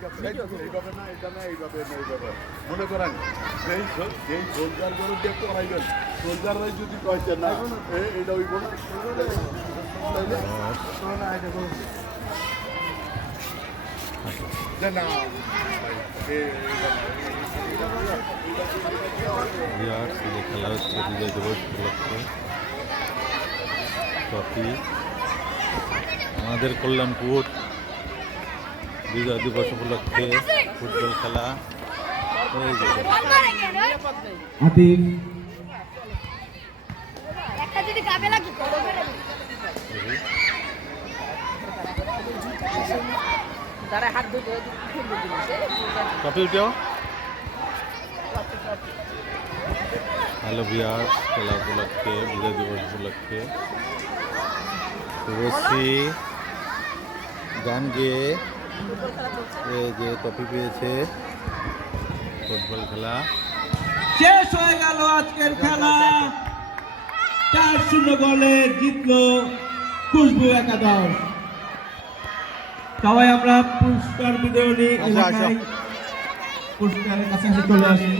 না এইভাবে মনে করেন যেই যেই সোলজার করে দিয়ে করাইবেন সোলজাররাই যদি কয়েছে না এটা যে খেলা হচ্ছে বিজয় দিবস উপলক্ষে ট্রফি আমাদের কল্যাণপুর বিজয় দিবস উপলক্ষে ফুটবল খেলা হ্যালো বিয়ার খেলা উপলক্ষে বিজয় দিবস উপলক্ষে। শুভশ্রী গান গেয়ে এই যে ট্রফি পেয়েছে ফুটবল খেলা। শেষ হয়ে গেল আজকের খেলা। চার শূন্য গোলে জিতলো খুশবু একাদশ। সবাই আমরা পুরস্কার বিতরণী এলাকায় পুরস্কারের কাছাকাছি চলে আসি।